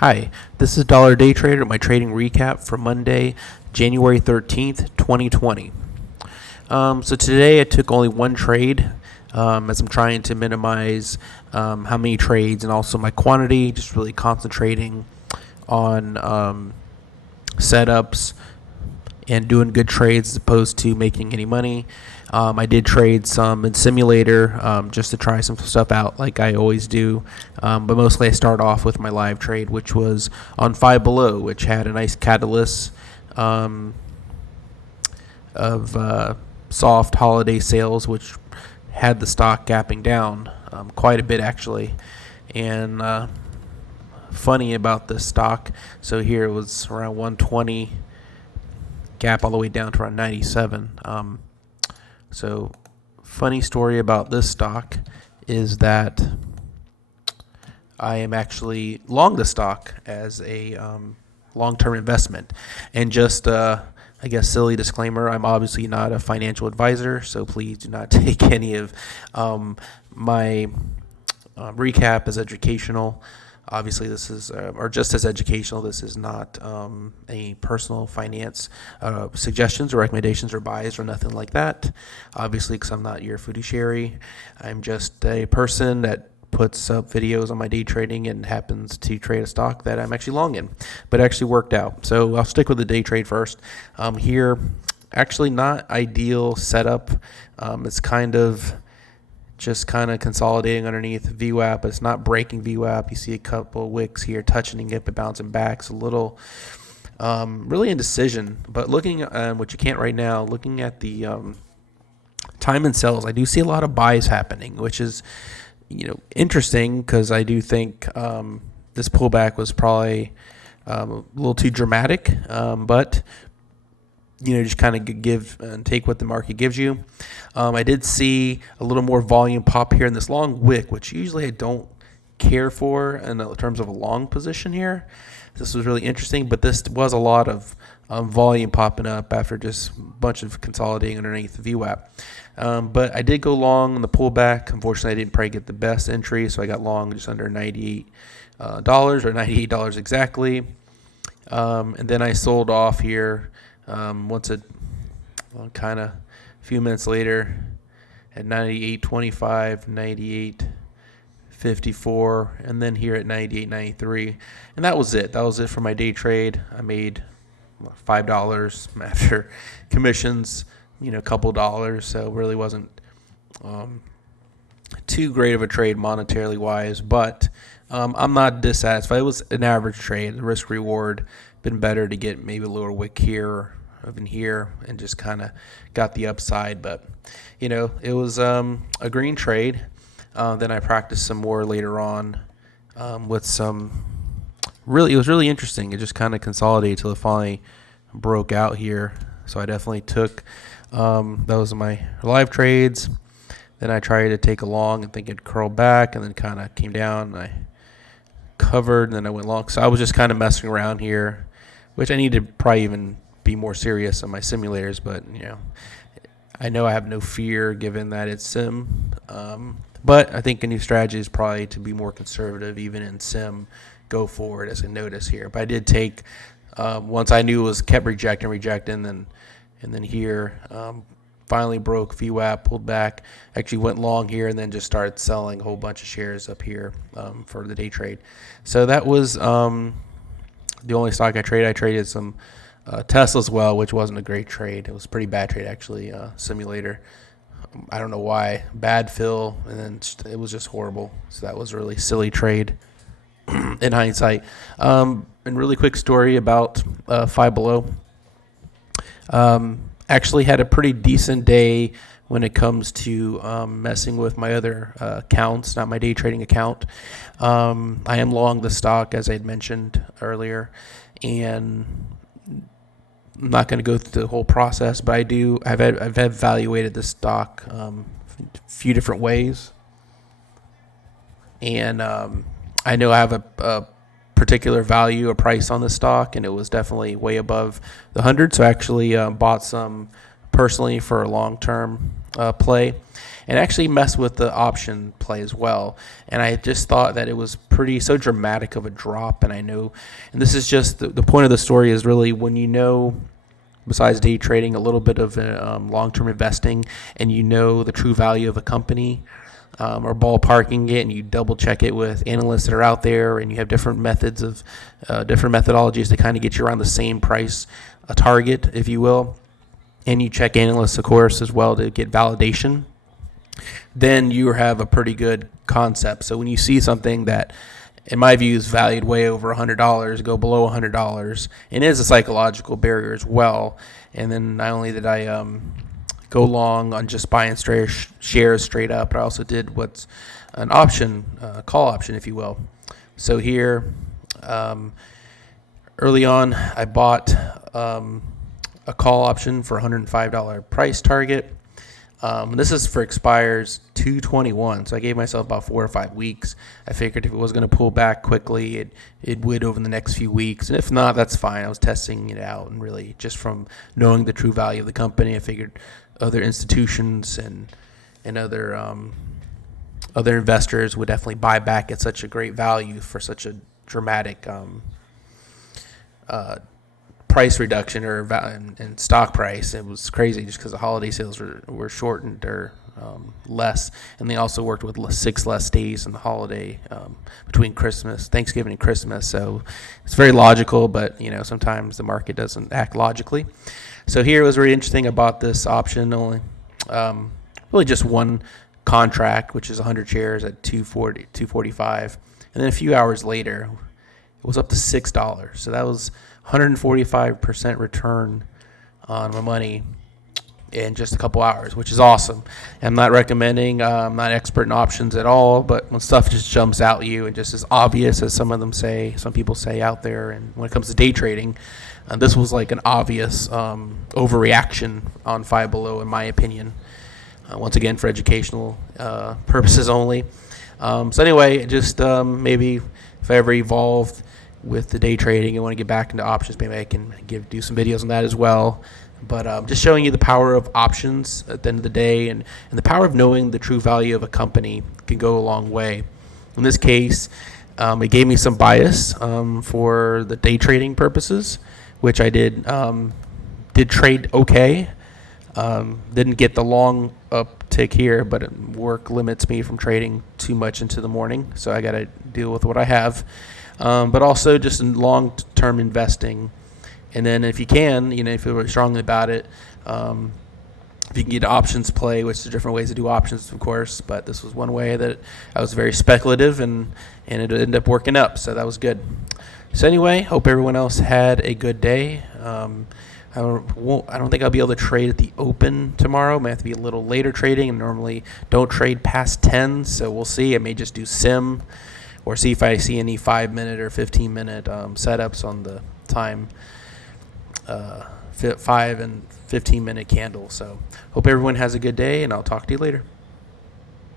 Hi, this is Dollar Day Trader, my trading recap for Monday, January 13th, 2020. So today I took only one trade as I'm trying to minimize how many trades and also my quantity, just really concentrating on setups and doing good trades as opposed to making any money. I did trade some in simulator just to try some stuff out like I always do. But mostly I start off with my live trade, which was on Five Below, which had a nice catalyst of soft holiday sales, which had the stock gapping down quite a bit actually. And funny about this stock, so here it was around 120, gap all the way down to around 97. So funny story about this stock is that I am actually long the stock as a long-term investment. And just I guess silly disclaimer, I'm obviously not a financial advisor, so please do not take any of my recap as educational. Obviously, this is, or just as educational, this is not a personal finance suggestions or recommendations or buys or nothing like that. Obviously, because I'm not your fiduciary. I'm just a person that puts up videos on my day trading and happens to trade a stock that I'm actually long in, but actually worked out. So I'll stick with the day trade first. Here, actually not ideal setup. It's just kind of consolidating underneath VWAP. It's not breaking VWAP. You see a couple wicks here touching it but bouncing back. It's a little really indecision. But looking at what you can't right now, looking at the time and sells, I do see a lot of buys happening, which is interesting because I do think this pullback was probably a little too dramatic, but just kind of give and take what the market gives you. I did see a little more volume pop here in this long wick, which usually I don't care for in terms of a long position here. This was really interesting, but this was a lot of volume popping up after just a bunch of consolidating underneath the VWAP. But I did go long in the pullback. Unfortunately, I didn't probably get the best entry, so I got long just under $98 or $98 exactly. And then I sold off here once it kind of a few minutes later at 98.25, 98.54, and then here at 98.93. And that was it. That was it for my day trade. I made $5 after commissions, a couple dollars, so it really wasn't too great of a trade monetarily wise, but I'm not dissatisfied. It was an average trade. The risk reward been better to get maybe a lower wick here or even here and just kind of got the upside, but it was a green trade. Then I practiced some more later on with some it was really interesting. It just kind of consolidated till it finally broke out here. So I definitely took those are my live trades. Then I tried to take a long and think it'd curl back, and then kind of came down and I covered, and then I went long. So I was just kind of messing around here, which I need to probably even be more serious on my simulators, but I know I have no fear given that it's sim. But I think a new strategy is probably to be more conservative even in sim, go forward as I notice here. But I did take once I knew it was kept rejecting, and then here finally broke VWAP, pulled back, actually went long here, and then just started selling a whole bunch of shares up here for the day trade. So that was the only stock I traded. I traded some Tesla as well, which wasn't a great trade. It was a pretty bad trade actually, simulator. I don't know why. Bad fill, and then it was just horrible. So that was a really silly trade in hindsight. And really quick story about Five Below. Actually had a pretty decent day when it comes to messing with my other accounts, not my day trading account. I am long the stock, as I had mentioned earlier, and I'm not going to go through the whole process, but I've evaluated the stock a few different ways, and I know I have a particular value or price on the stock, and it was definitely way above the 100. So I actually bought some personally for a long-term play, and actually mess with the option play as well. And I just thought that it was so dramatic of a drop. And I know, and this is just the point of the story is really when you know, besides day trading, a little bit of long-term investing, and you know the true value of a company, or ballparking it, and you double check it with analysts that are out there, and you have different methods of different methodologies to kind of get you around the same price, a target, if you will, and you check analysts, of course, as well to get validation, then you have a pretty good concept. So when you see something that, in my view, is valued way over $100, go below $100, and it is a psychological barrier as well. And then not only did I go long on just buying shares straight up, but I also did what's an option, call option, if you will. So here, early on, I bought a call option for $105 price target. This is for expires 2/21, so I gave myself about 4 or 5 weeks. I figured if it was going to pull back quickly, it would over the next few weeks, and if not, that's fine. I was testing it out, and really just from knowing the true value of the company, I figured other institutions and other investors would definitely buy back at such a great value for such a dramatic price reduction or in stock price. It was crazy just because the holiday sales were shortened or less, and they also worked with 6 less days in the holiday between Thanksgiving and Christmas. So it's very logical, but sometimes the market doesn't act logically. So here it was really interesting. I bought this option only, really just one contract, which is 100 shares at $245, and then a few hours later, it was up to $6. So that was 145% return on my money in just a couple hours, which is awesome. I'm not recommending, I'm not expert in options at all, but when stuff just jumps out at you and just as obvious as some people say out there, and when it comes to day trading, this was like an obvious overreaction on Five Below, in my opinion. Once again, for educational purposes only. So anyway, just maybe if I ever evolved with the day trading and want to get back into options, maybe I can do some videos on that as well. But just showing you the power of options at the end of the day, and the power of knowing the true value of a company can go a long way. In this case, it gave me some bias for the day trading purposes, which I did trade okay. Didn't get the long uptick here, but work limits me from trading too much into the morning, so I got to deal with what I have. But also just in long-term investing. And then if you can, if you feel really strongly about it, if you can get options play, which is different ways to do options, of course, but this was one way that I was very speculative, and it ended up working up, so that was good. So anyway, hope everyone else had a good day. I don't think I'll be able to trade at the open tomorrow. I may have to be a little later trading, and normally don't trade past 10, so we'll see. I may just do sim or see if I see any 5-minute or 15-minute setups on the time 5 and 15-minute candle. So hope everyone has a good day, and I'll talk to you later.